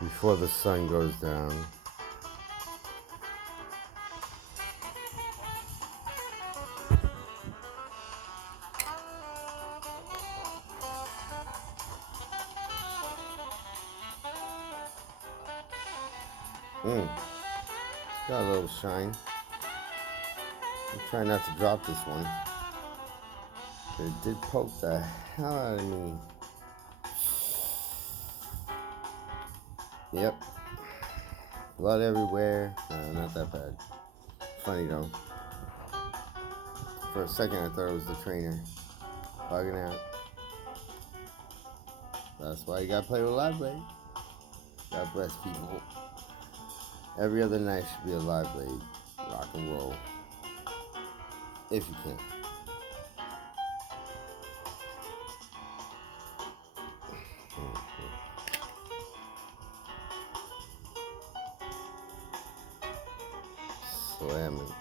before the sun goes down. Got a little shine. I'm trying not to drop this one. But it did poke the hell out of me. Yep. Blood everywhere. Not that bad. Funny though. For a second I thought it was the trainer bugging out. That's why you gotta play with live blade. God bless people. Every other night should be a live blade. Rock and roll. If you can. Slamming.